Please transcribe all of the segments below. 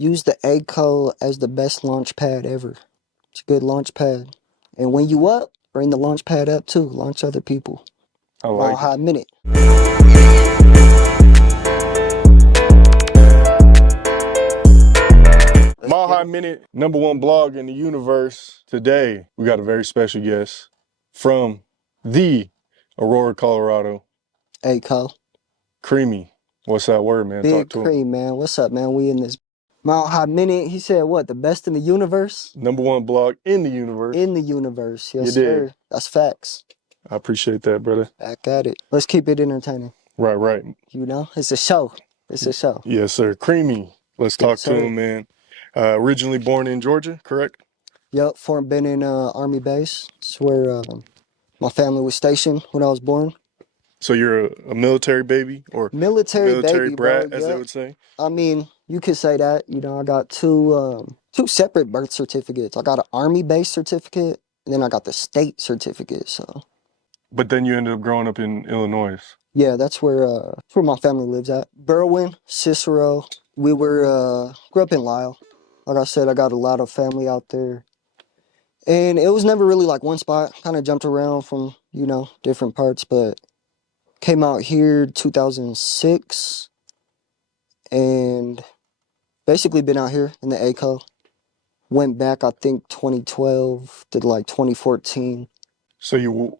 Use the ACO as the best launch pad ever. It's a good launch pad. And when you up, bring the launch pad up too. Launch other people. I Mile like it. High Minute. Let's Mile get High it. Minute, #1 blog in the universe. Today, we got a very special guest from the Aurora, Colorado. ACO. Creamy. What's that word, man? Talk Big to him. Cream, man. What's up, man? We in this Mile High Minute. He said what? The best in the universe? #1 blog in the universe. In the universe. You Yes, dig? sir. That's facts. I appreciate that, brother. Back at it. Let's keep it entertaining. Right, right. You know, it's a show. It's a show. Yes, sir. Creamy. Let's talk Yes, to sir. him, man. Originally born in Georgia, correct? Yup, been in Army base. It's where my family was stationed when I was born. So you're a military baby or Military military baby, bro. brat, as they Yup. would say? I mean, you could say that. You know, I got two separate birth certificates. I got an Army base certificate, and then I got the state certificate. So But then you ended up growing up in Illinois. yeah, that's where my family lives at. Berwyn, Cicero. We were grew up in Lyle. Like I said, I got a lot of family out there. And it was never really like one spot. Kind of jumped around from, different parts, but came out here 2006 and basically been out here in the ACO. Went back, I think 2012 to like 2014. So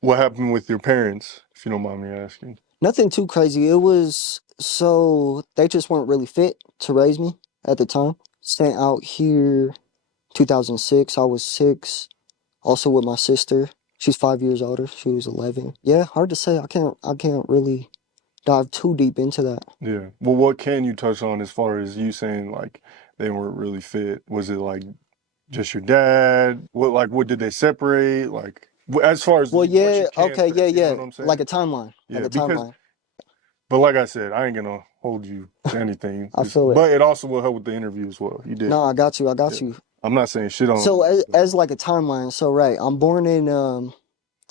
what happened with your parents, if you don't mind me asking? Nothing too crazy. It was so they just weren't really fit to raise me at the time. Sent out here 2006. I was 6. Also with my sister. She's 5 years older. She was 11. Yeah, hard to say. I can't really dive too deep into that. Yeah. Well, what can you touch on as far as you saying like they weren't really fit? Was it like just your dad? What did they separate? Like as far as Well, what yeah, you can okay, say, yeah, you know yeah. what I'm Like saying? a timeline. Like Yeah, a because timeline. but like I said, I ain't gonna hold you to anything. I feel it. But it also will help with the interview as well. You did. No, I got you. I Yeah. got you. I'm not saying shit on So as, but- as like a timeline, so right, I'm born in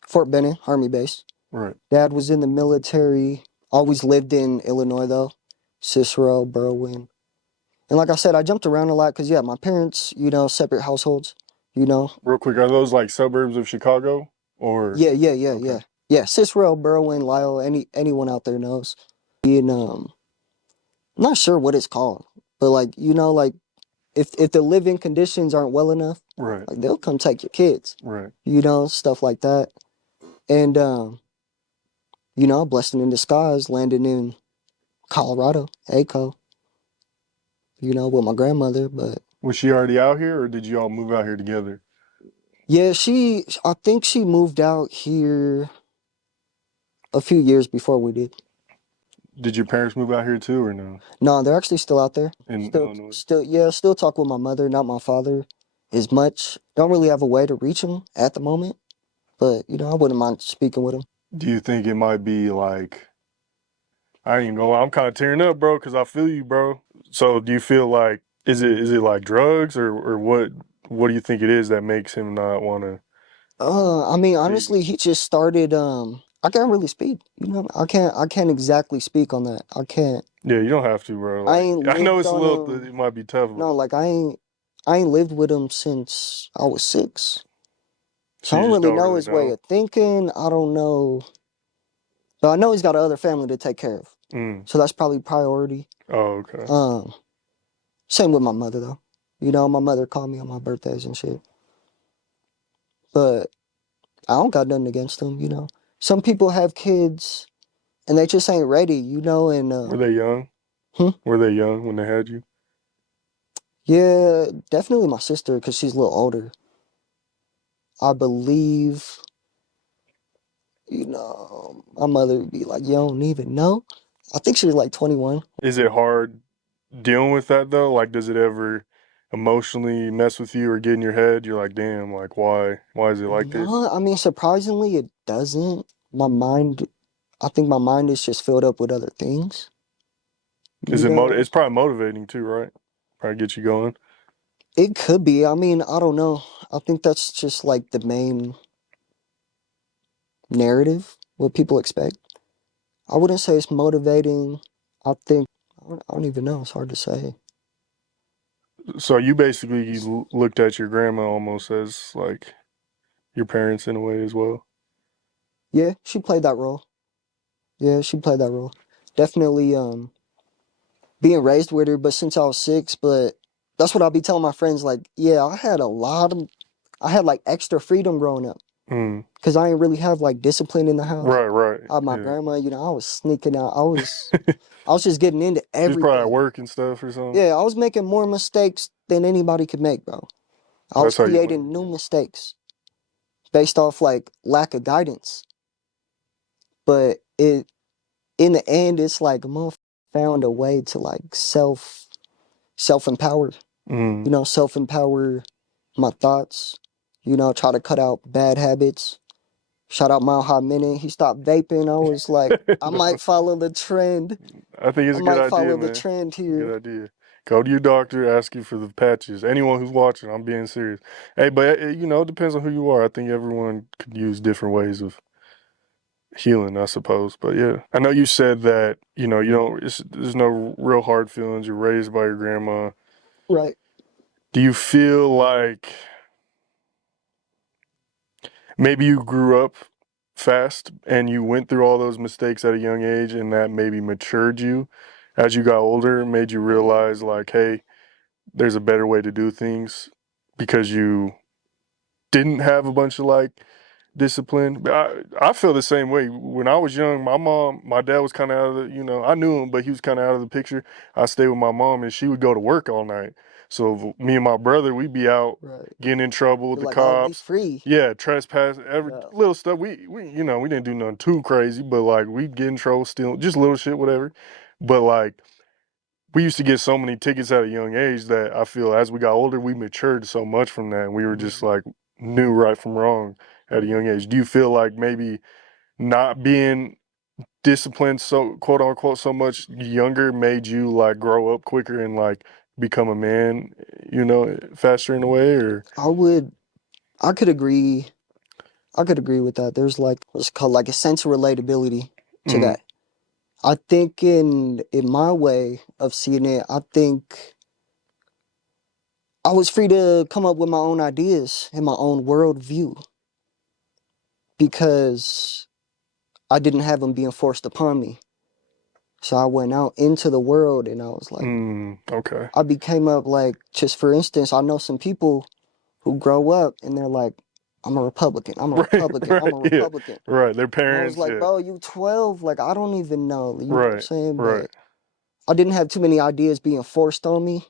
Fort Benning, Army base. right. Dad was in the military. Always lived in Illinois though. Cicero, Berwyn. And like I said, I jumped around a lot because yeah, my parents, separate households. You know. Real quick, are those like suburbs of Chicago or Yeah, yeah, yeah, okay. yeah. Yeah, Cicero, Berwyn, Lyle, anyone out there knows. And I'm not sure what it's called, but like like if the living conditions aren't well enough, Right, like they'll come take your kids. right. Stuff like that. And blessing in disguise, landing in Colorado, ACO. With my grandmother, but Was she already out here or did you all move out here together? yeah, I think she moved out here a few years before we did. Did your parents move out here too or no? No, they're actually still out there. In Still, Illinois? still, yeah, still talk with my mother, not my father, as much. Don't really have a way to reach him at the moment, but I wouldn't mind speaking with him. Do you think it might be like I ain't gonna lie, I'm kind of tearing up, bro, because I feel you, bro. So do you feel like is it like drugs or what do you think it is that makes him not want to I mean, see you? honestly, he just started. I can't really speak. I can't exactly speak on that. I can't. Yeah, you don't have to, bro. I Like ain't I know lived it's a on little it might be tough, but No, like I ain't lived with him since I was 6. so So I you don't just really don't know really his way know. of thinking. I don't know, but I know he's got another family to take care of. Mm. So that's probably priority. Oh, okay. Um, Same with my mother though. My mother called me on my birthdays and shit. But I don't got nothing against them. Some people have kids and they just ain't ready, and Were they young? hmm? Were they young when they had you? Yeah, definitely my sister because she's a little older. I believe, my mother would be like, you don't even know. I think she was like 21. Is it hard dealing with that though? Like, does it ever emotionally mess with you or get in your head? You're like, damn, like why is it like this? No, I mean, surprisingly, it doesn't. I think my mind is just filled up with other things. Is You it know, it's probably motivating too, right? Probably get you going. it could be. I mean, I don't know. I think that's just like the main narrative, what people expect. I wouldn't say it's motivating. I think, I don't even know. It's hard to say. So you basically looked at your grandma almost as like your parents in a way as well. Yeah, she played that role. Yeah, she played that role. Definitely being raised with her, but since I was 6, but that's what I'll be telling my friends, like, yeah, I had like extra freedom growing up. Mm. Cause I didn't really have like discipline in the house. Right, right. My Yeah. grandma, I was sneaking out. I was just getting into She's probably at everything. work and stuff or something. Yeah, I was making more mistakes than anybody could make, bro. I was That's how you creating learn. new mistakes based off like lack of guidance. But in the end, it's like a motherfucker found a way to like self empower. Yeah. Mm. Self empower my thoughts. Try to cut out bad habits. Shout out Mile High Minute. He stopped vaping. I was like, I might follow the trend. I think it's I a good might idea, follow the man. trend Good here. idea. Go to your doctor, ask you for the patches. Anyone who's watching, I'm being serious. Hey, but it depends on who you are. I think everyone could use different ways of healing, I suppose. But yeah, I know you said that you don't. There's no real hard feelings. You're raised by your grandma. Right. Do you feel like maybe you grew up fast and you went through all those mistakes at a young age, and that maybe matured you as you got older, made you realize like, hey, there's a better way to do things because you didn't have a bunch of like discipline. But I feel the same way. When I was young, my dad was kind of out of I knew him, but he was kind of out of the picture. I stayed with my mom and she would go to work all night. So me and my brother, we'd be out Right. getting in trouble with You're the like, oh, we cops. free. Yeah, trespass, every Yeah. little stuff. We didn't do nothing too crazy, but like we'd get in trouble still, just little shit, whatever. But like we used to get so many tickets at a young age that I feel as we got older, we matured so much from that. And we were just Mm. like knew right from wrong at a young age. Do you feel like maybe not being disciplined so quote unquote so much younger made you like grow up quicker and like become a man, faster in a way or I would, I could agree. I could agree with that. There's like what's called like a sense of relatability to mm, that. I think in my way of seeing it, I think I was free to come up with my own ideas and my own worldview because I didn't have them being forced upon me. So I went out into the world and I was like, okay. I became up like, just for instance, I know some people who grow up and they're like, I'm a Republican, I'm a Right, Republican, I'm right, a yeah. Republican. Right. Their And I was parents, like, yeah. bro, you 12? Like, I don't even know. You know what I'm Right, saying? right. But I didn't have too many ideas being forced on me.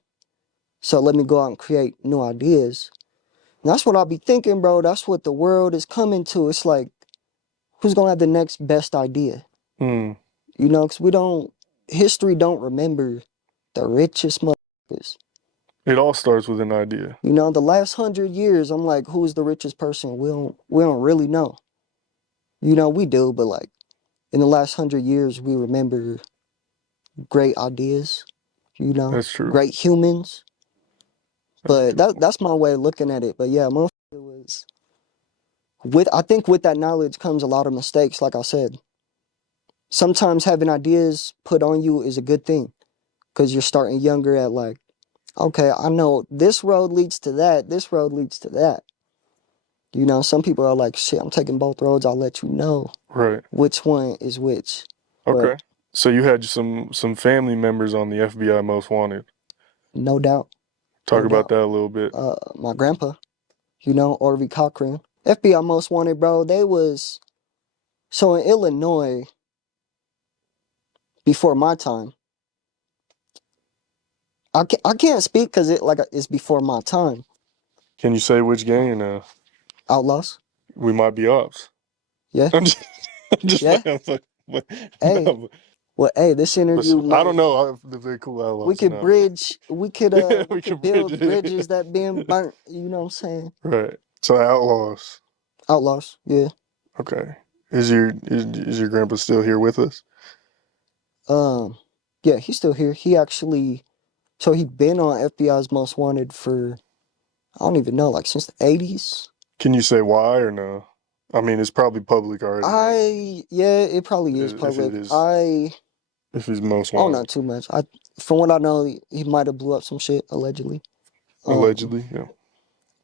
So let me go out and create new ideas. And that's what I'll be thinking, bro. That's what the world is coming to. It's like, who's going to have the next best idea? Mm. Because history don't remember the richest motherfuckers. It all starts with an idea. The last 100 years, I'm like, who's the richest person? We don't really know. We do, but like in the last 100 years, we remember great ideas, That's true. great humans. That's But true. that's my way of looking at it. But yeah, motherfucker was I think with that knowledge comes a lot of mistakes, like I said. Sometimes having ideas put on you is a good thing because you're starting younger at like, okay, I know this road leads to that, this road leads to that. Some people are like, shit, I'm taking both roads, I'll let you know Right. which one is which. But Okay. So you had some family members on the FBI Most Wanted. no doubt, Talk no about doubt. that a little bit. My grandpa, Orvie Cochran. FBI Most Wanted, bro, so in Illinois, before my time, I can't speak because it's before my time. Can you say which gang or no? Outlaws, We might be ops. yeah, I'm just, I'm just yeah. playing. But, Hey, no, well, hey, this interview I might don't know if they're cool we outlaws or could not. bridge, we could Yeah, we we can could bridge build bridges it. that been burnt. You know what I'm saying? Right. So outlaws. Outlaws, yeah. Okay. Is your grandpa still here with us? Um, yeah, he's still here. He actually, so he been on FBI's Most Wanted for I don't even know, like since the '80s. Can you say why or no? I mean, it's probably public already, right? Yeah, it probably is If it public. is, if he's most I don't know wanted. too much. From what I know, he might have blew up some shit allegedly. Allegedly, yeah.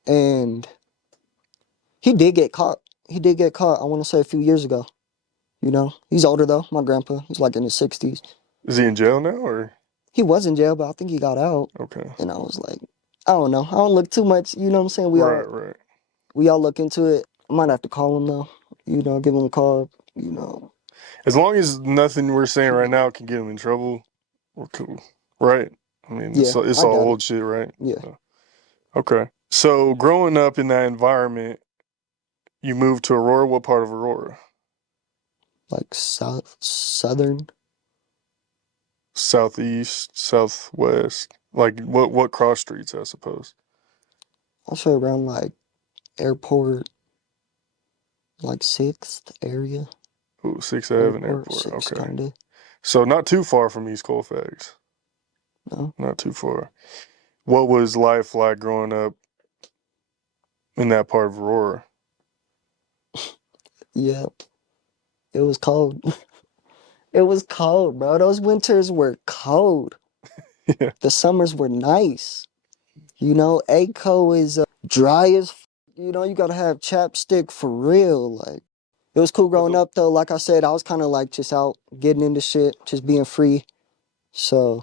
And he did get caught. He did get caught. I want to say a few years ago. You know, he's older though. My grandpa, he's like in his 60s. Is he in jail now or? He was in jail, but I think he got out. Okay. And I was like, I don't know. I don't look too much. You know what I'm saying? Right, right. We all look into it. I might have to call him though. You know, give him a call. You know. As long as nothing we're saying right now can get him in trouble, we're cool, right? I mean, Yeah, it's I all doubt it. old shit, right? Yeah, So, okay. So growing up in that environment, you moved to Aurora. What part of Aurora? like southern. Southeast, southwest. Like what cross streets, I suppose. Also around like airport, like Sixth area. Ooh, 6th Avenue Airport Airport. Six, Okay. kinda. So not too far from East Colfax. No. Not too far. What was life like growing up in that part of Aurora? Yeah, it was cold. It was cold, bro. Those winters were cold. Yeah. The summers were nice. You know, ACO is dry as. You know, you gotta have chapstick for real. Like, it was cool Was growing up though. Like I said, I was kind of like just out getting into shit, just being free. So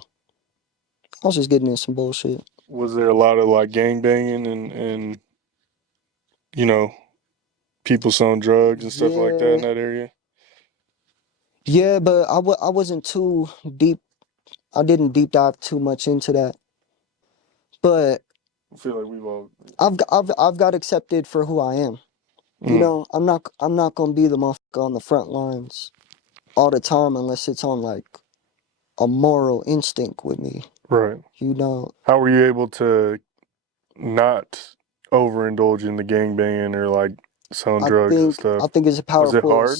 I was just getting in some bullshit. was there a lot of like gang banging and you know people selling drugs and stuff like that in Yeah, that area? yeah, but I wasn't too deep. I didn't deep dive too much into that. But I feel like we've all. I've got accepted for who I am. You Mm, know, I'm not gonna be the motherfucker on the front lines all the time unless it's on like a moral instinct with me. right. You know, How were you able to not overindulge in the gang banging or like selling drugs and I stuff? think it's a Was it powerful. hard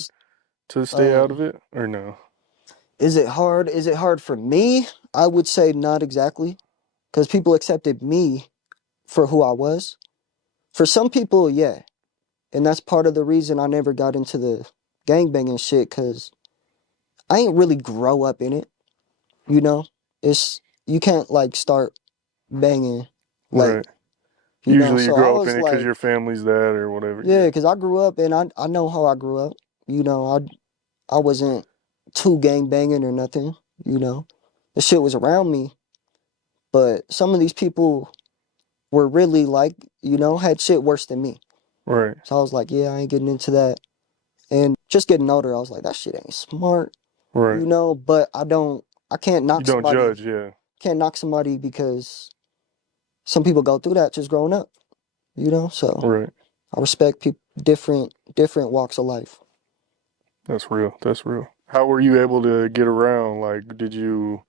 to stay out of Um, it or no? is it hard? Is it hard for me? I would say not exactly, because people accepted me for who I was. For some people, yeah, and that's part of the reason I never got into the gangbanging shit, because I ain't really grow up in it. You know, it's you can't like start banging late. Right. You know, Usually you so I grow up in was it because like, your family's that or whatever. yeah, Yeah. because I grew up and I know how I grew up. You know, I wasn't too gang banging or nothing. You know, the shit was around me, but some of these people were really like, you know, had shit worse than me. Right. So I was like, yeah, I ain't getting into that. And just getting older, I was like, that shit ain't smart, Right. you know. But I can't You knock don't somebody, judge. Yeah. because some people go through that just growing up, you know. So Right. I respect people, different walks of life. That's real. That's real. How were you able to get around? Like, did you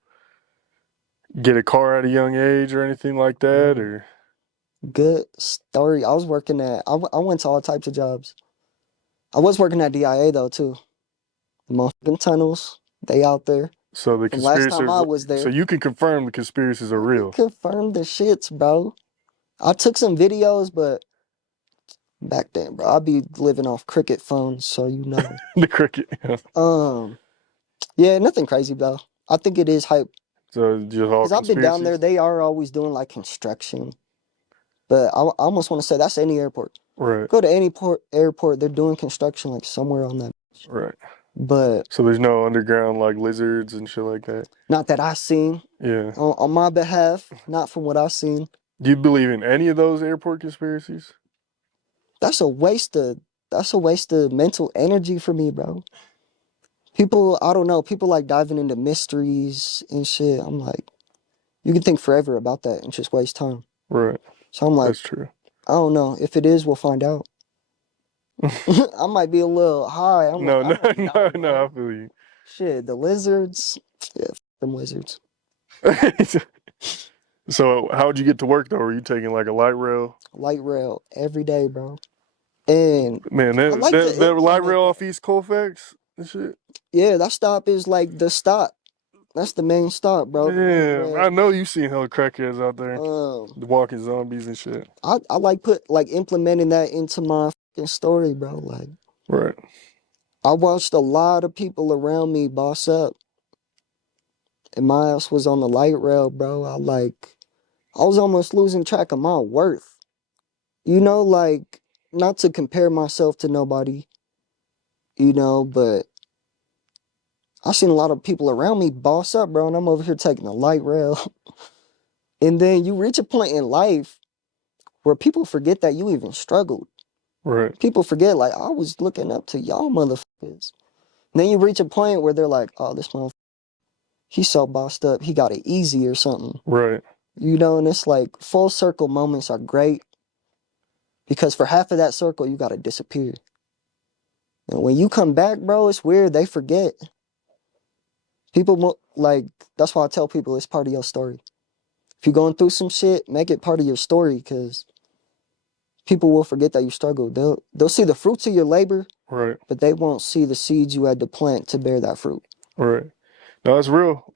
get a car at a young age or anything like that? Mm. Or Good story. I was working at, I went to all types of jobs. I was working at DIA though too. The motherfucking tunnels, they out there. so the From last time conspirators. I was So there, you can confirm the conspiracies are I can real. confirm the shits, bro. I took some videos, but back then, bro, I'd be living off cricket phones, so you know. The cricket. Yeah. Um, yeah, nothing crazy though. I think it is hype So just all because I've been down there. conspiracies. They are always doing like construction, but I almost want to say that's any airport. Right. Go to any airport, they're doing construction like somewhere on that. Right. But So there's no underground like lizards and shit like that. not that I seen Yeah. on my behalf, not from what I've seen. Do you believe in any of those airport conspiracies? That's a waste of mental energy for me, bro. People, I don't know, people like diving into mysteries and shit. I'm like, you can think forever about that and just waste time. Right. So I'm like, That's true. I don't know. If it is, we'll find out. I might be a little high. I'm like, No, I no, don't no, know, no. I bro. feel you. Shit, the lizards. Yeah, them lizards. So how'd you get to work though? Were you taking like a light rail? Light rail every day, bro. And Man, I that like that, to that light implement rail that. off East Colfax and shit. Yeah, that stop is like the stop. That's the main stop, bro. The light Damn, I rail. know you seen hella crackheads out there, Um, the walking zombies and shit. I like implementing that into my fucking story, bro. Like Right. I watched a lot of people around me boss up, and my ass was on the light rail, bro. I was almost losing track of my worth. Like, not to compare myself to nobody, but I seen a lot of people around me boss up, bro, and I'm over here taking a light rail. And then you reach a point in life where people forget that you even struggled. Right. People forget, like, I was looking up to y'all motherfuckers. And then you reach a point where they're like, oh, this motherfucker, he's so bossed up, he got it easy or something. Right. And it's like full circle moments are great because for half of that circle, you got to disappear. And when you come back, bro, it's weird. They forget. People, like, that's why I tell people it's part of your story. If you're going through some shit, make it part of your story because people will forget that you struggled. They'll see the fruits of your labor, Right. but they won't see the seeds you had to plant to bear that fruit. Right. No, that's real.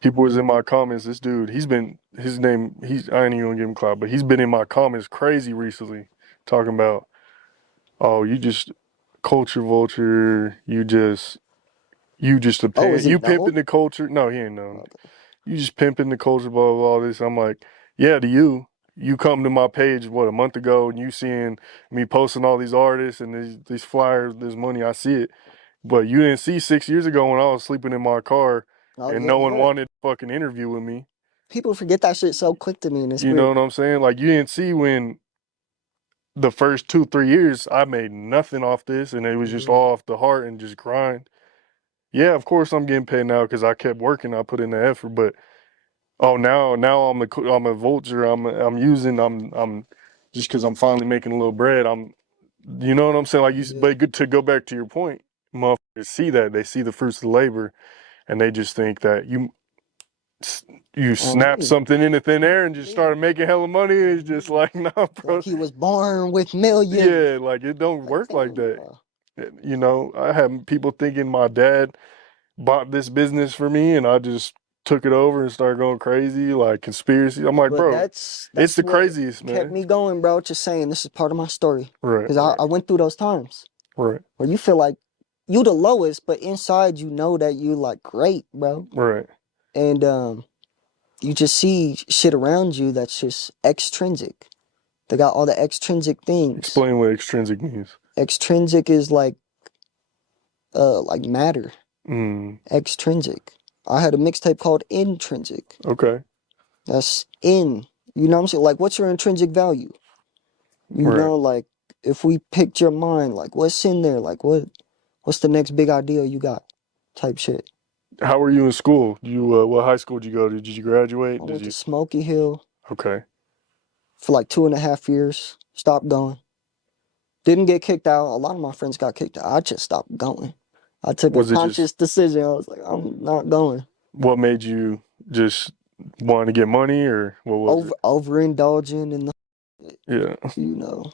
People was in my comments. This dude, his name, I ain't even gonna give him clout, but he's been in my comments crazy recently, talking about, oh, you just culture vulture, you just a Oh, is pimp, he you pimping known? the culture. No, he ain't known. Okay. You just pimping the culture, blah, blah, blah, all this. I'm like, yeah, to you. You come to my page, what, a month ago, and you seeing me posting all these artists and these flyers, this money, I see it. But you didn't see 6 years ago when I was sleeping in my car Oh, and yeah, no one yeah. wanted to fucking interview with me. People forget that shit so quick to me, and it's You know weird. what I'm saying? Like, you didn't see when the first 2, 3 years I made nothing off this and it was just Mhm. all off the heart and just grind. Yeah, of course I'm getting paid now because I kept working, I put in the effort, but oh, now I'm a vulture. I'm just because I'm finally making a little bread. You know what I'm saying? Like Yeah. but good to go back to your point, motherfuckers see that they see the fruits of the labor, and they just think that you On snap me. something into thin air and just Me. started making hella money. It's just Mhm. like, nah, Like bro. he was born with millions. Yeah, like it don't Like, work like damn, that. bro. I have people thinking my dad bought this business for me and I just took it over and started going crazy, like conspiracy. I'm like, But bro, that's it's that's the what craziest, kept man. me going, bro. Just saying this is part of my story. Right, Because right, I went through those times right, where you feel like you the lowest, but inside you know that you like great, bro. right. And you just see shit around you that's just extrinsic. They got all the extrinsic things. Explain what extrinsic means. Extrinsic is like matter. Mm, Extrinsic. I had a mixtape called Intrinsic. okay, That's in. You know what I'm saying? Like, what's your intrinsic value? right. Like, if we picked your mind, like, what's in there? Like, what's the next big idea you got? Type shit. How were you in school? You what high school did you go to? Did you I graduate? Did went to you? Smoky Hill Okay. for like 2.5 years. Stopped going. Didn't get kicked out. A lot of my friends got kicked out. I just stopped going. I took a Was it just conscious decision. I was like, I'm not going. what made you just want to get money or what was it? Overindulging in the, Yeah. you know,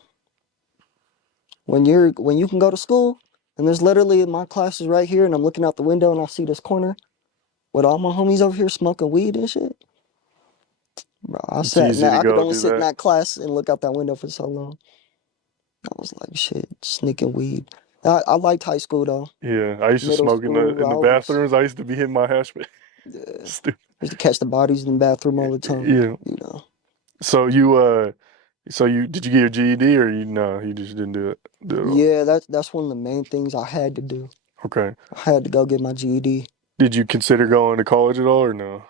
when you can go to school and there's literally my class is right here and I'm looking out the window and I see this corner with all my homies over here smoking weed and shit. Bro, It's easy to I could go only do sit in that. that class and look out that window for so long. I was like, shit, sneaking weed. I liked high school though. Yeah, I used to Middle smoke school, in the I was, bathrooms. I used to be hitting my hash. yeah, Stupid. used to catch the bodies in the bathroom all the time. Yeah. You know. So you did you get your GED or you no, you just didn't do it at all. Yeah, that's one of the main things I had to do. Okay. I had to go get my GED. Did you consider going to college at all or no?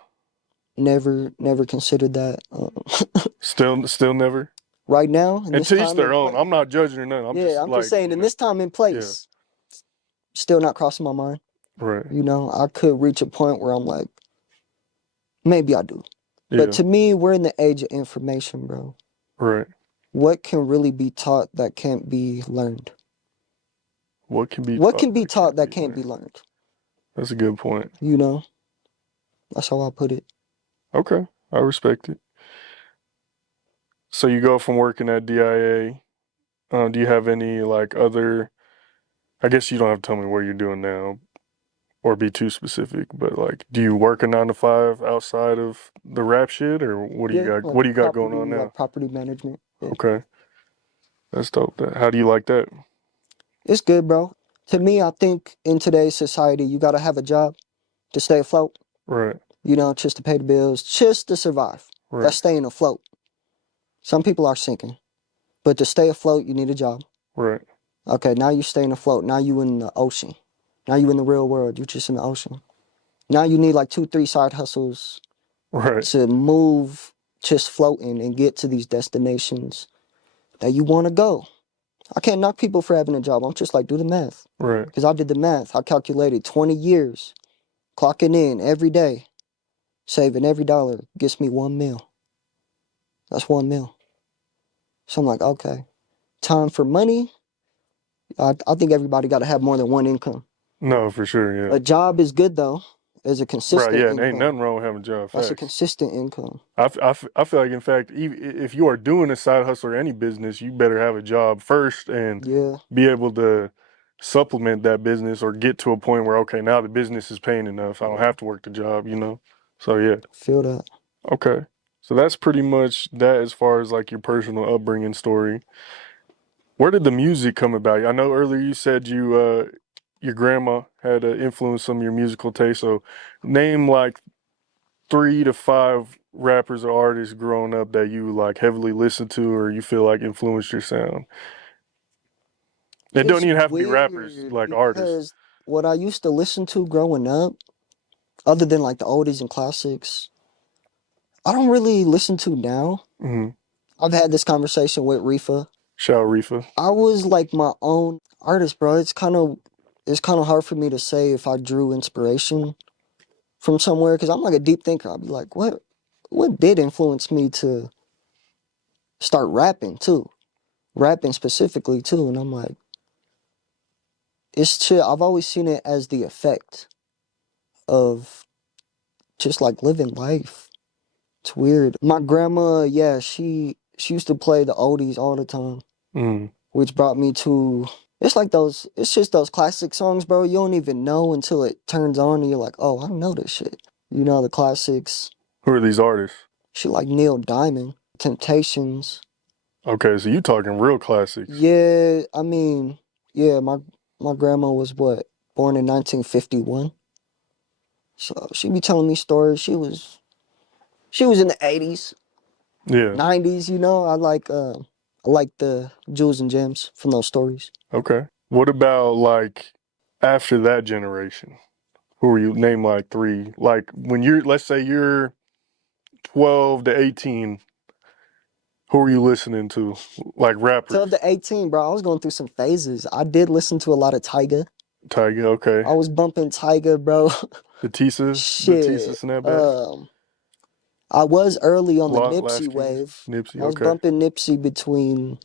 Never considered that. Still never? Right now, in And this to each time their in own. place. I'm not judging or nothing. I'm Yeah, just I'm just like, saying, in this time and yeah, place, still not crossing my mind. right. I could reach a point where I'm like, maybe I do. But Yeah, to me, we're in the age of information, bro. right. What can really be taught that can't be learned? What can be What taught can be that taught can't that be can't be learned? learned? That's a good point. You know, that's how I put it. Okay, I respect it. So you go from working at DIA. Do you have any like other? I guess you don't have to tell me what you're doing now or be too specific, but like, do you work a 9 to 5 outside of the rap shit, or what do you Yeah, got? What do you got going on now? like property management. Yeah. Okay, that's dope. How do you like that? It's good, bro. To me, I think in today's society, you gotta have a job to stay afloat. Right, Just to pay the bills, just to survive. Right. That's staying afloat. Some people are sinking, but to stay afloat, you need a job. Right. Okay, now you're staying afloat. Now you in the ocean. Now you in the real world. You just in the ocean. Now you need like 2, 3 side hustles Right. to move, just floating and get to these destinations that you want to go. I can't knock people for having a job. I'm just like, do the math. Right. Because I did the math. I calculated 20 years, clocking in every day, saving every dollar gets me 1 meal. That's 1 meal. So I'm like, okay, time for money. I think everybody got to have more than one income. No, for sure. Yeah. A job is good though, as a Right. consistent Yeah. And ain't income. nothing wrong with having a job. That's a Facts. consistent income. I feel like, in fact, if you are doing a side hustle or any business, you better have a job first and Yeah, be able to supplement that business or get to a point where, okay, now the business is paying enough. I don't yeah. have to work the job, you know? So, yeah. Feel that. Okay. So that's pretty much that as far as like your personal upbringing story. Where did the music come about? I know earlier you said your grandma had influenced some of your musical taste. So name like 3 to 5 rappers or artists growing up that you like heavily listened to or you feel like influenced your sound. It don't It's even have to be rappers, weird like artists. because what I used to listen to growing up, other than like the oldies and classics, I don't really listen to now. Mm-hmm. I've had this conversation with Rifa. Shout Reefa. I was like my own artist, bro. It's kind of hard for me to say if I drew inspiration from somewhere because I'm like a deep thinker. I'll be like, what did influence me to start rapping too? Rapping specifically too, and I'm like, it's chill. I've always seen it as the effect of just like living life. It's weird. My grandma, yeah, she used to play the oldies all the time, Mm. which brought me to it's like those it's just those classic songs, bro. You don't even know until it turns on and you're like, oh, I know this shit. You know the classics. Who are these artists? Shit like Neil Diamond, Temptations. Okay, so you talking real classics. Yeah, I mean, yeah, my grandma was what? Born in 1951. So she be telling me stories. She was in the 80s, Yeah. 90s, you know. I like the jewels and gems from those stories. Okay. What about like after that generation? Who are you name like 3? Like when you're let's say you're 12 to 18, who are you listening to? Like 12 rappers. to 18, bro. I was going through some phases. I did listen to a lot of Tyga. Tiger, okay. I was bumping Tyga, bro. The Tisa Shit. snapback. I was early on the Last Nipsey Keys. wave. Nipsey, I was okay. bumping Nipsey between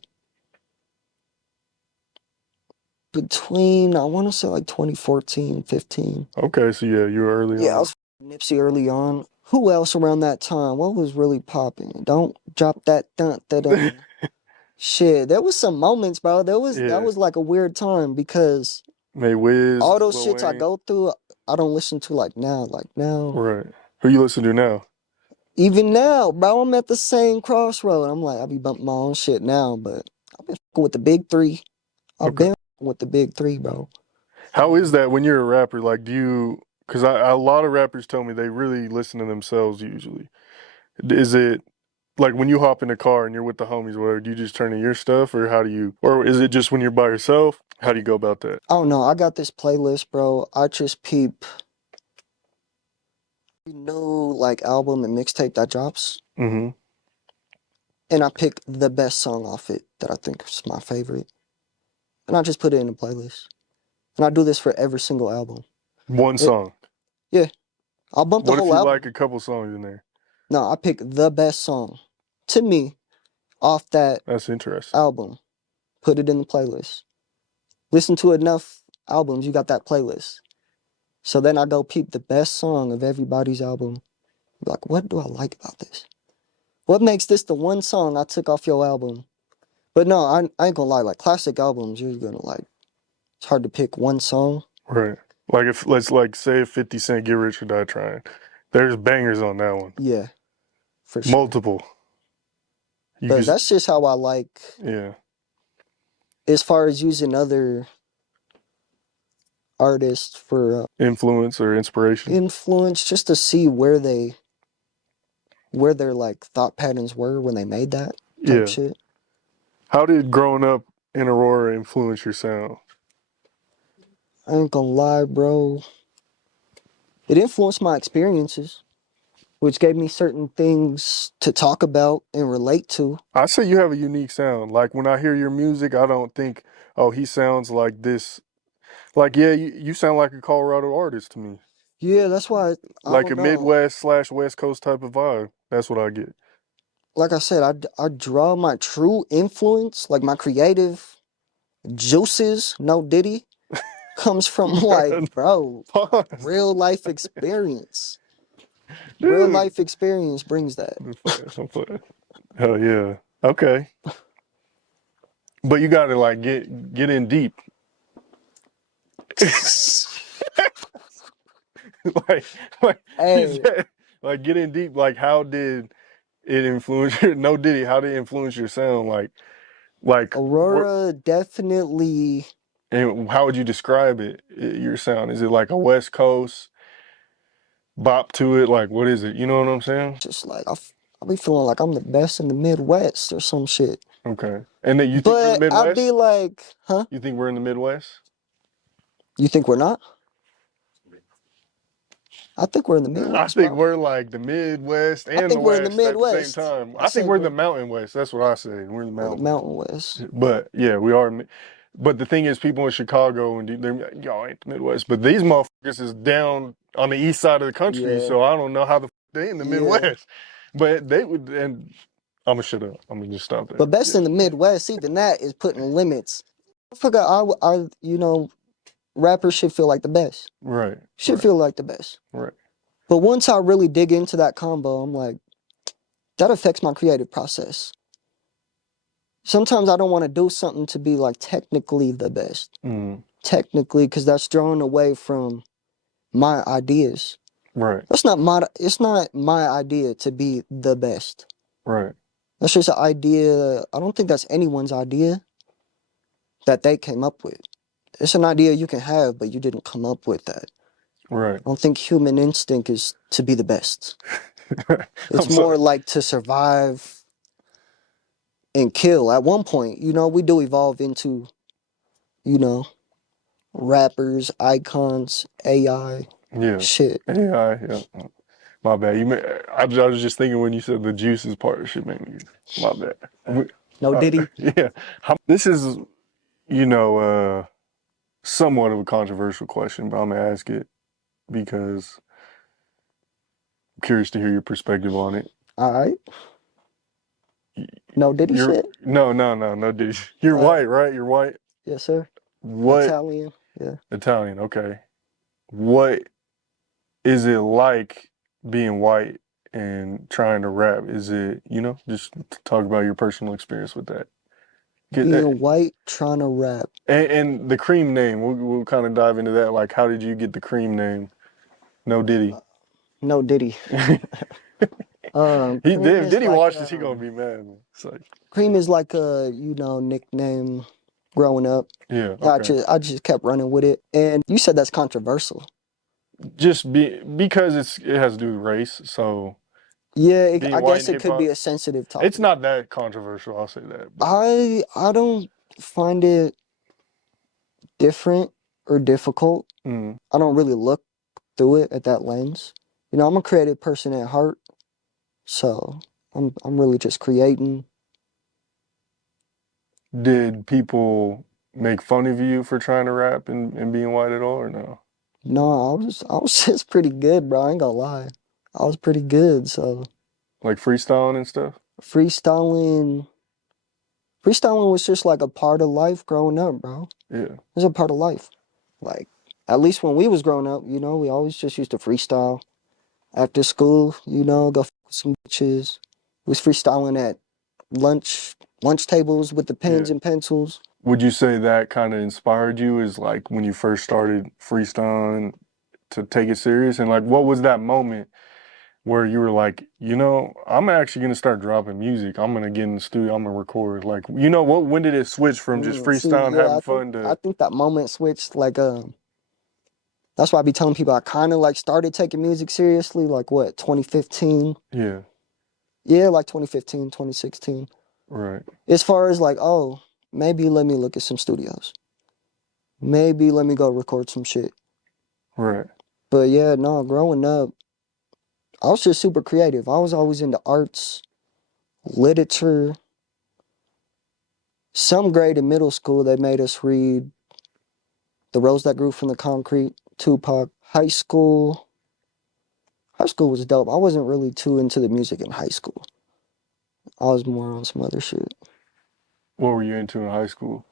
I want to say like 2014, 15. Okay, so yeah, you were early Yeah, I on. was Nipsey early on. Who else around that time? What was really popping? Don't drop that dun da dun. Shit, there was some moments, bro. That Yeah. was like a weird time because May Wiz, all those Lil shits I Wayne. go through, I don't listen to like now. Like now, Right. Who you listen to now? even now, bro, I'm at the same crossroad. I'm like, I be bumping my own shit now, but I've been fucking with the big three. I've Okay. been fucking with the big three, bro. How is that when you're a rapper? Like, do you, because a lot of rappers tell me they really listen to themselves usually. Is it like when you hop in a car and you're with the homies, whatever, do you just turn in your stuff or how do you, or is it just when you're by yourself? How do you go about that? I don't know. I got this playlist, bro. I just peep new like album and mixtape that drops, Mm-hmm. and I pick the best song off it that I think is my favorite, and I just put it in the playlist. And I do this for every single album. One It, song. yeah, I'll bump the What if whole you like album. a couple songs in there? No, I pick the best song to me off that That's interesting. album. Put it in the playlist. Listen to enough albums, you got that playlist. So then I go peep the best song of everybody's album. Like, what do I like about this? What makes this the one song I took off your album? But no, I ain't gonna lie. Like classic albums, you're gonna like. It's hard to pick one song. Right. Like if let's like say if 50 Cent Get Rich or Die Trying. There's bangers on that one. Yeah, for sure. Multiple. You But could that's just how I like. yeah. As far as using other artists for Influence or inspiration. influence, just to see where they where their like thought patterns were when they made that type Yeah. shit. How did growing up in Aurora influence your sound? I ain't gonna lie, bro. It influenced my experiences, which gave me certain things to talk about and relate to. I say you have a unique sound. Like when I hear your music, I don't think, oh, he sounds like this. Like, yeah, you sound like a Colorado artist to me. Yeah, that's why I Like don't a know. Midwest/West Coast type of vibe. That's what I get. Like I said, I draw my true influence, like my creative juices, no Diddy, comes from like, Man, bro, pause. real life experience. Real Dude. life experience brings that. I'm playing. I'm playing. Hell yeah. Okay. But you gotta like get in deep. like like you Hey, said, like get in deep. Like how did it influence your no Diddy, how did it influence your sound? Like what Aurora definitely and how would you describe it, your sound? Is it like a West Coast bop to it? Like what is it? You know what I'm saying? just like I be feeling like I'm the best in the Midwest or some shit. Okay. And then you think we're in the But I'd be Midwest? like, huh? You think we're in the Midwest? You think we're not? I think we're in the I Midwest, think bro. we're like the Midwest I and the think we're in the West at the same Midwest. time. I I think say we're the Mountain West. That's what I say. We're in the we're the Mountain West. Mountain West. But yeah, we are. But the thing is, people in Chicago and they're like, y'all ain't the Midwest. But these motherfuckers is down on the east side of the country, Yeah, so I don't know how the they in the yeah. Midwest. But they would, and I'm gonna shut up. I'm gonna just stop there. But best in the Yeah. Midwest, even that is putting limits. I forgot. Rappers should feel like the best. Right, Should right, feel like the best. right, But once I really dig into that combo, I'm like, that affects my creative process. Sometimes I don't want to do something to be like technically the best. mm, Technically, because that's drawn away from my ideas. right, It's not my idea to be the best. right, That's just an idea. I don't think that's anyone's idea that they came up with. It's an idea you can have, but you didn't come up with that. right. I don't think human instinct is to be the best. It's I'm sorry. more like to survive and kill. At one point, we do evolve into, you know, rappers, icons, AI, Yeah, shit. AI. Yeah. My bad. I was just thinking when you said the juices part, shit made me. My bad. No Diddy. Yeah. This is, you know, somewhat of a controversial question, but I'm gonna ask it because I'm curious to hear your perspective on it. All right. No Diddy You're shit. no, dude. You're All right. white, right? You're white. Yes, sir. What Italian. Yeah. Italian? Okay. What is it like being white and trying to rap? Is it, just talk about your personal experience with that. Get that. Being white, trying to rap. And the cream name, we'll kind of dive into that. Like, how did you get the cream name? No Diddy. No Diddy. He Cream did. If is Diddy like watch this, he gonna be mad. It's like, Cream is like a nickname growing up. yeah, I okay. just I just kept running with it. And you said that's controversial. Just because it has to do with race. So Yeah, being I white in guess it hip could be hop, a sensitive it's topic. not that controversial. I'll say that. But I don't find it different or difficult. mm. I don't really look through it at that lens. I'm a creative person at heart, so I'm really just creating. Did people make fun of you for trying to rap and being white at all, or no? No, I was just pretty good, bro. I ain't gonna lie. I was pretty good, so Like freestyling and stuff? freestyling freestyling was just like a part of life growing up, bro. Yeah. It was a part of life. Like, at least when we was growing up, we always just used to freestyle. After school, go f with some bitches. We was freestyling at lunch tables with the Yeah. pens and pencils. Would you say that kind of inspired you as like when you first started freestyling to take it serious? And like, what was that moment where you were like, I'm actually gonna start dropping music. I'm gonna get in the studio. I'm gonna record. Like, what? When did it switch from just See, freestyling, yeah, having fun I to think that moment switched. Like, that's why I be telling people I kind of like started taking music seriously. Like what, 2015? yeah, Yeah, like 2015, 2016. Right. As far as like, oh, maybe let me look at some studios. Maybe let me go record some shit. Right. But yeah, no, growing up, I was just super creative. I was always into arts, literature. Some grade in middle school, they made us read The Rose That Grew from the Concrete, Tupac. High school was dope. I wasn't really too into the music in high school. I was more on some other shit. What were you into in high school?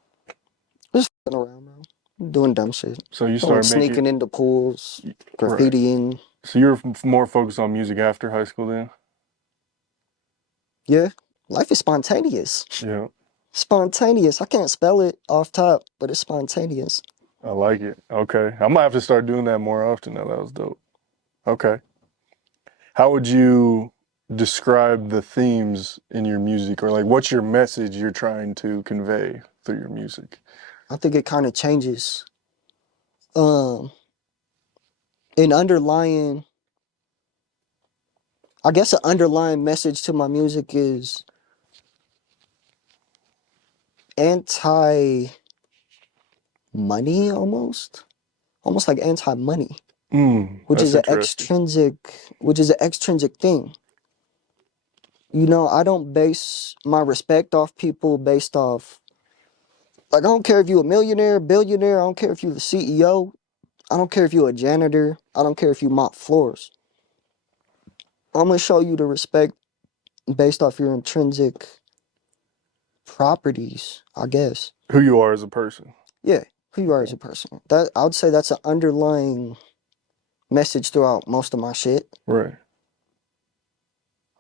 Just fucking around, bro. Doing dumb shit. So you Going started making sneaking into pools, right. graffitiing. So you're more focused on music after high school then? Yeah, life is spontaneous. Yeah. Spontaneous. I can't spell it off top, but it's spontaneous. I like it. Okay. I might have to start doing that more often now. That was dope. Okay. How would you describe the themes in your music, or like what's your message you're trying to convey through your music? I think it kind of changes. Um, an underlying, I guess, an underlying message to my music is anti-money, almost like anti-money, which That's is an interesting. extrinsic thing. You know, I don't base my respect off people based off, like, I don't care if you're a millionaire, billionaire, I don't care if you're the CEO, I don't care if you're a janitor, I don't care if you mop floors. I'm gonna show you the respect based off your intrinsic properties, I guess. Who you are as a person. Yeah, who you are as Okay. a person. That I would say that's an underlying message throughout most of my shit. Right.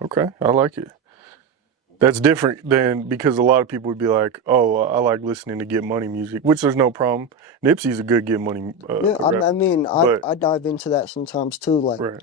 Okay. I like it. That's different than, because a lot of people would be like, "Oh, I like listening to get money music," which there's no problem. Nipsey's a good get money Yeah, I rapper, mean, but I dive into that sometimes too. Like right,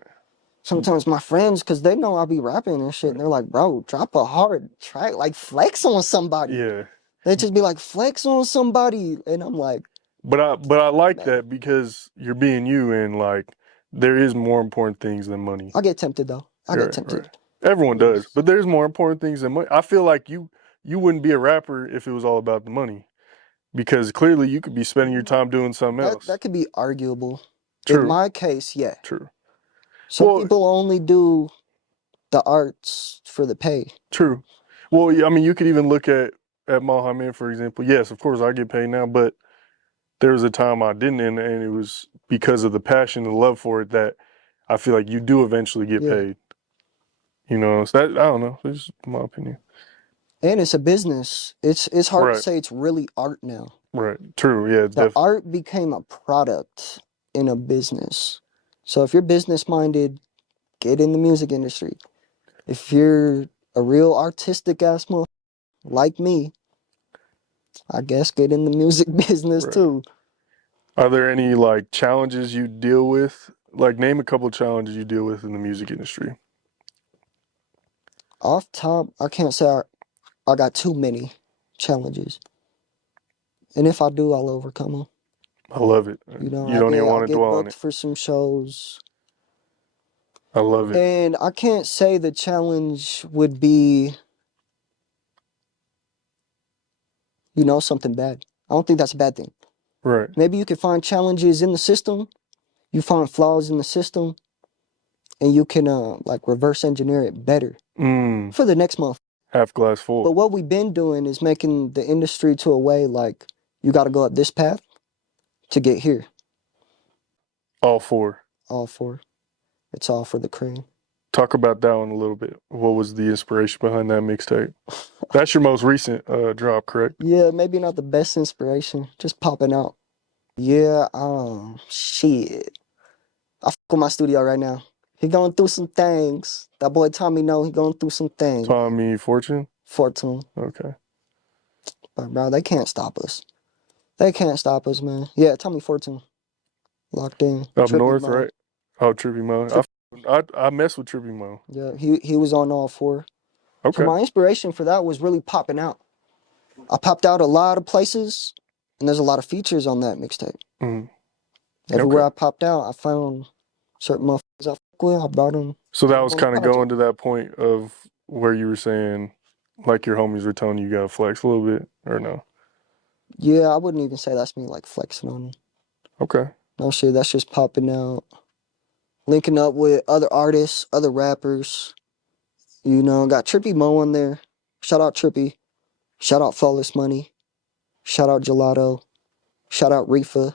sometimes my friends, cause they know I be rapping and shit, and right, they're like, "Bro, drop a hard track, like flex on somebody." yeah. They just be like, "Flex on somebody," and I'm like, But I like "Man, that because you're being you, and like there is more important things than money. I get tempted though. I get Right, right. tempted." Everyone does, Yes. but there's more important things than money. I feel like you wouldn't be a rapper if it was all about the money, because clearly you could be spending your time doing something else. That could be arguable. In True, my case, yeah. true. Some Well, people only do the arts for the pay. true. Well, yeah, I mean, you could even look at Mohammed, for example. Yes, of course, I get paid now, but there was a time I didn't, and it was because of the passion and love for it that I feel like you do eventually get Yeah. paid. You know, so that, I don't know. It's just my opinion. And it's a business. It's hard to Right, say it's really art now. right. True. Yeah, it's The definitely art became a product in a business. So if you're business minded, get in the music industry. If you're a real artistic ass motherfucker like me, I guess get in the music business right. too. Are there any like challenges you deal with? Like, name a couple challenges you deal with in the music industry. Off top, I can't say I got too many challenges. And if I do, I'll overcome them. I love it. You know, You don't even I want to get dwell on booked it. for some shows. I love it. And I can't say the challenge would be, you know, something bad. I don't think that's a bad thing. Right. Maybe you can find challenges in the system, you find flaws in the system, and you can like reverse engineer it better Mm, for the next month. half glass But full. what we've been doing is making the industry to a way like you got to go up this path to get here. All four. All for it's all for the cream. Talk about that one a little bit. What was the inspiration behind that mixtape? That's your most recent drop, correct? Yeah, maybe not the best inspiration, just popping out. Yeah, shit. I fuck with my studio right now. He going through some things. That boy Tommy know he going through some things. Tommy Fortune. Fortune. Okay. But bro, they can't stop us. They can't stop us, man. Yeah, Tommy Fortune. Locked in. Up Trippy north, Mo. right? Oh, Trippy Mo. Trip, I mess with Trippy Mo. yeah, he was on all four. So Okay. my inspiration for that was really popping out. I popped out a lot of places, and there's a lot of features on that mixtape. Mm, Everywhere okay. I popped out, I found certain motherfuckers I fuck with. I brought them So that was on the kind of project. going to that point of where you were saying like your homies were telling you gotta flex a little bit, or no? Yeah, I wouldn't even say that's me like flexing on 'em. Okay. No shit, that's just popping out, linking up with other artists, other rappers. You know, got Trippy Mo on there. Shout out Trippy. Shout out Flawless Money. Shout out Gelato. Shout out Reefa.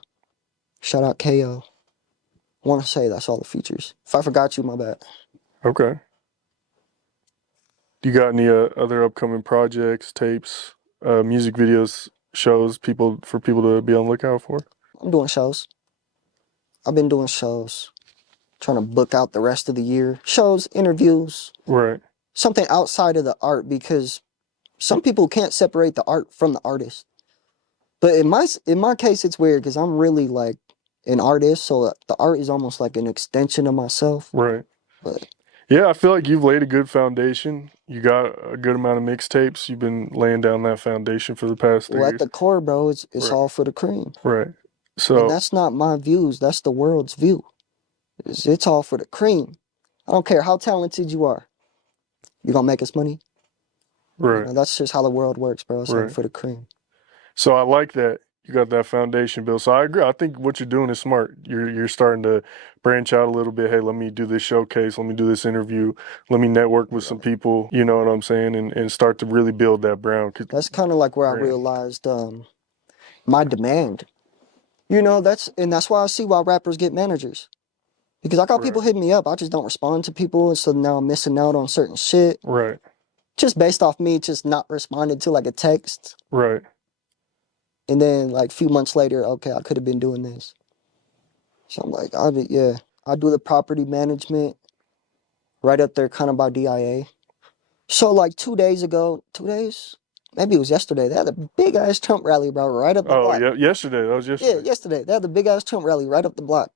Shout out KO. Want to say that's all the features. If I forgot you, my bad. Okay. Do you got any other upcoming projects, tapes, music videos, shows people for people to be on the lookout for? I'm doing shows. I've been doing shows. Trying to book out the rest of the year. Shows, interviews, Right. something outside of the art because some people can't separate the art from the artist. But in my case, it's weird because I'm really like an artist, so the art is almost like an extension of myself. Right. But Yeah, I feel like you've laid a good foundation. You got a good amount of mixtapes. You've been laying down that foundation for the past three well, at years. the core, bro, it's Right. all for the cream, Right. and So, that's not my views. That's the world's view. It's all for the cream. I don't care how talented you are. You gonna make us money? You right. know, that's just how the world works, bro. It's all Right. for the cream. So I like that you got that foundation built. So I agree. I think what you're doing is smart. You're starting to branch out a little bit. Hey, let me do this showcase. Let me do this interview. Let me network with some Yeah. people. You know what I'm saying? And start to really build that brand. That's kind of like where I Brand. realized my demand. You know, that's why I see why rappers get managers. Because I got Right. people hitting me up. I just don't respond to people, and so now I'm missing out on certain shit. Right. Just based off me just not responding to like a text. Right. And then like a few months later, okay, I could have been doing this. So I'm like, I do the property management right up there kind of by DIA. So like 2 days ago, 2 days? Maybe it was yesterday. They had a big ass Trump rally, bro, right up the Oh block. yeah. Yesterday. That was Yeah, yesterday. yesterday. They had the big ass Trump rally right up the block.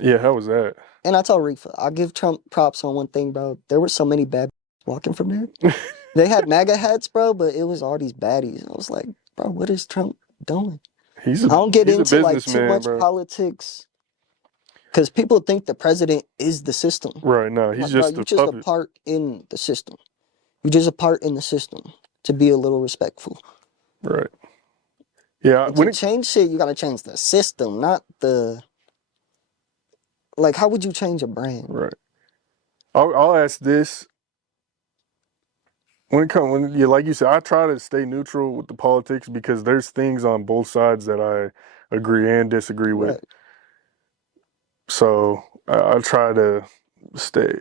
Yeah. How was that? And I told Reefa, I give Trump props on one thing, bro. There were so many bad walking from there. They had MAGA hats, bro, but it was all these baddies. I was like, bro, what is Trump doing? he's I a don't get he's a into like too businessman, much bro. politics because people think the president is the system. Right. No, I'm he's like, bro, just you a just a puppet. part in the system. You just a part in the system to be a little respectful. Right. Yeah. And When to it. change shit, you gotta change the system, not the like. How would you change a brand? Right. I'll ask this. When yeah, like you said, I try to stay neutral with the politics because there's things on both sides that I agree and disagree with. Right. So I try to stay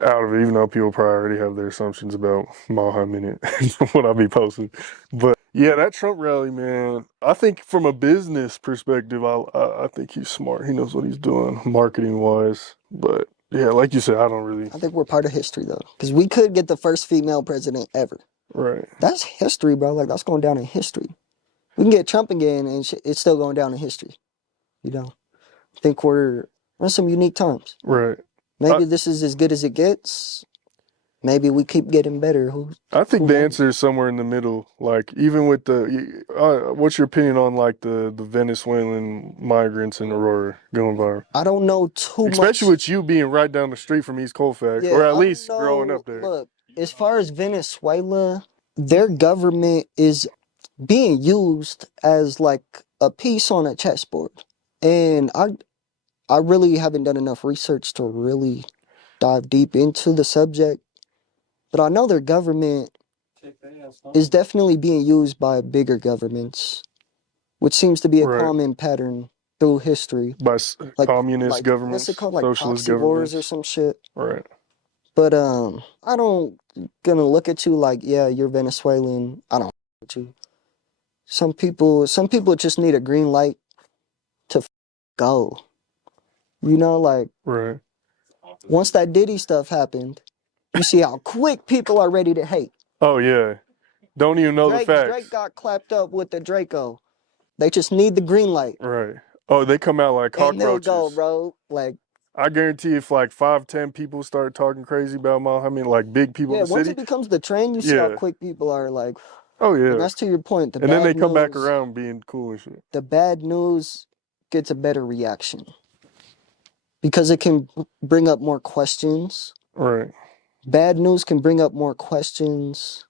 out of it, even though people probably already have their assumptions about Mohammed and what I be posting. But yeah, that Trump rally, man. I think from a business perspective, I think he's smart. He knows what he's doing marketing wise. But yeah, like you said, I don't really. I think we're part of history though, because we could get the first female president ever. Right. That's history, bro. Like that's going down in history. We can get Trump again, and it's still going down in history. You know, I think we're in some unique times. Right. Maybe this is as good as it gets. Maybe we keep getting better. I think Who the knows? answer is somewhere in the middle. Like even with the, what's your opinion on like the Venezuelan migrants in Aurora going viral? I don't know too Especially much. with you being right down the street from East Colfax, or Yeah, at I don't least growing know. up there. Look, as far as Venezuela, their government is being used as like a piece on a chessboard. And I really haven't done enough research to really dive deep into the subject, but I know their government is definitely being used by bigger governments, which seems to be a Right. common pattern through history. By Like communist what's it governments, called? Like socialist proxy wars or governments. some shit. Right. But I don't gonna look at you like, yeah, you're Venezuelan. I don't look at you. Some people just need a green light to go. You know, like Right. once that Diddy stuff happened, you see how quick people are ready to hate. Oh yeah. Don't even know the Drake facts. got clapped up with the Draco. They just need the green light. Right. Oh, they come out like And they'll go, cockroaches. bro. Like, I guarantee if like 5, 10 people start talking crazy about Muhammad, like big people in yeah, the once city, it becomes the trend, you see how yeah. quick people are like, Oh and yeah. that's to your point. And then they come back around being cool and shit. The bad news gets a better reaction because it can bring up more questions. Right. Bad news can bring up more questions.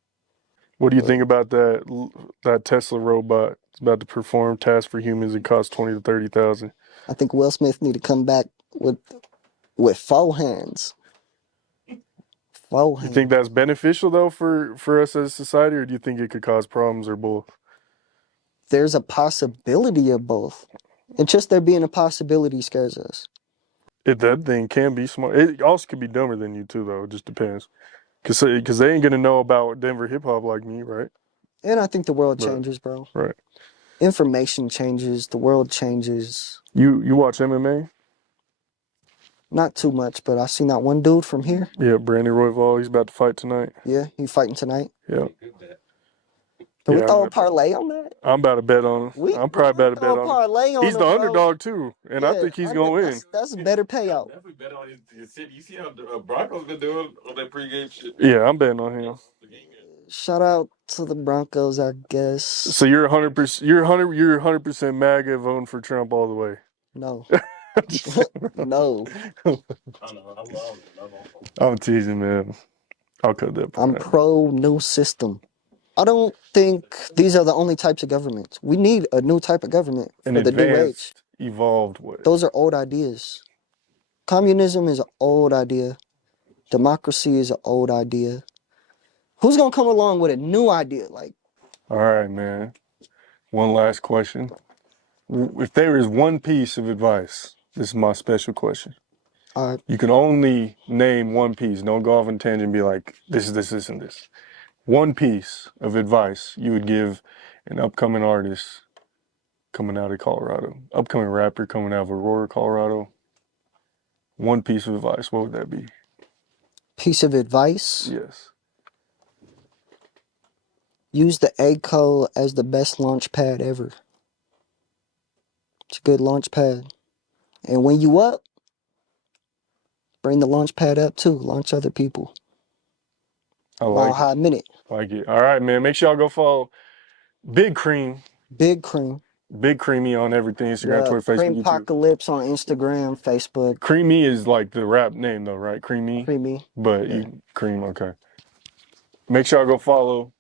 What do you think about that Tesla robot? It's about to perform tasks for humans. It costs 20 to 30,000. I think Will Smith need to come back with four hands. Four You think hands. that's beneficial though for us as a society, or do you think it could cause problems or both? There's a possibility of both. And just there being a possibility scares us. That thing can be smart. It also could be dumber than you too, though. It just depends. Cause they ain't gonna know about Denver hip hop like me, right? And I think the world But changes, bro. right. Information changes, the world changes. You watch MMA? Not too much, but I seen that one dude from here. Yeah, Brandon Royval. He's about to fight tonight. Yeah, he fighting tonight. Yeah. Can we Yeah, throw a parlay on that? I'm about to bet on him. We I'm we probably about gonna to throw bet a on him. parlay on He's him, the bro. underdog too, and I Yeah, think he's gonna win. That's a better payout. Definitely bet on his city. You see how the Broncos been doing on that pregame shit. Yeah, I'm betting on him. Shout out to the Broncos, I guess. So you're 100%. You're 100% MAGA voting for Trump all the way. No, I'm just saying, bro. no. I know. I love it. I'm teasing, man. I'll cut that part I'm out. pro new system. I don't think these are the only types of governments. We need a new type of government An for the new age. advanced, evolved way. Those are old ideas. Communism is an old idea. Democracy is an old idea. Who's gonna come along with a new idea? Like, All right, man. One last question. If there is one piece of advice, this is my special question. You can only name one piece. Don't go off on tangent and be like, this, and this. One piece of advice you would give an upcoming artist coming out of Colorado, upcoming rapper coming out of Aurora, Colorado. One piece of advice, what would that be? piece of advice. Yes. Use the egg code as the best launch pad ever. It's a good launch pad. And when you up, bring the launch pad up too. Launch other people. I like Mile High Minute. Like it. All right, man. Make sure y'all go follow Big Cream. Big Cream. Big Creamy on everything. Instagram, Yeah, Twitter, Facebook, YouTube. Creampocalypse on Instagram, Facebook. Creamy is like the rap name though, right? Creamy. Creamy. But Yeah. Cream, okay. Make sure y'all go follow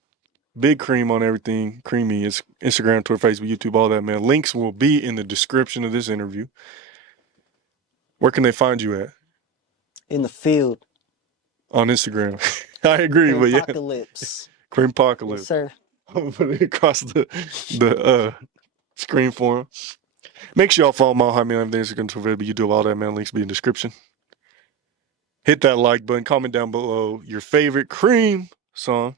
Big Cream on everything. Creamy is Instagram, Twitter, Facebook, YouTube, all that, man. Links will be in the description of this interview. Where can they find you at? In the field. On Instagram. I agree, but yeah. Creampocalypse. Creampocalypse. Yes, sir. I'll put it across the screen for him. Make sure y'all follow Mile High Man on Instagram, Twitter, YouTube, all that, man. Links be in the description. Hit that like button. Comment down below your favorite Cream song.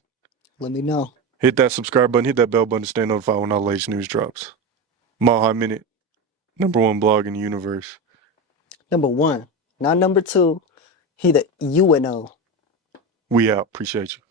Let me know. Hit that subscribe button. Hit that bell button to stay notified when our latest news drops. Mile High Minute, #1 blog in the universe. Number one, not number two. He the UNO. We out. Appreciate you.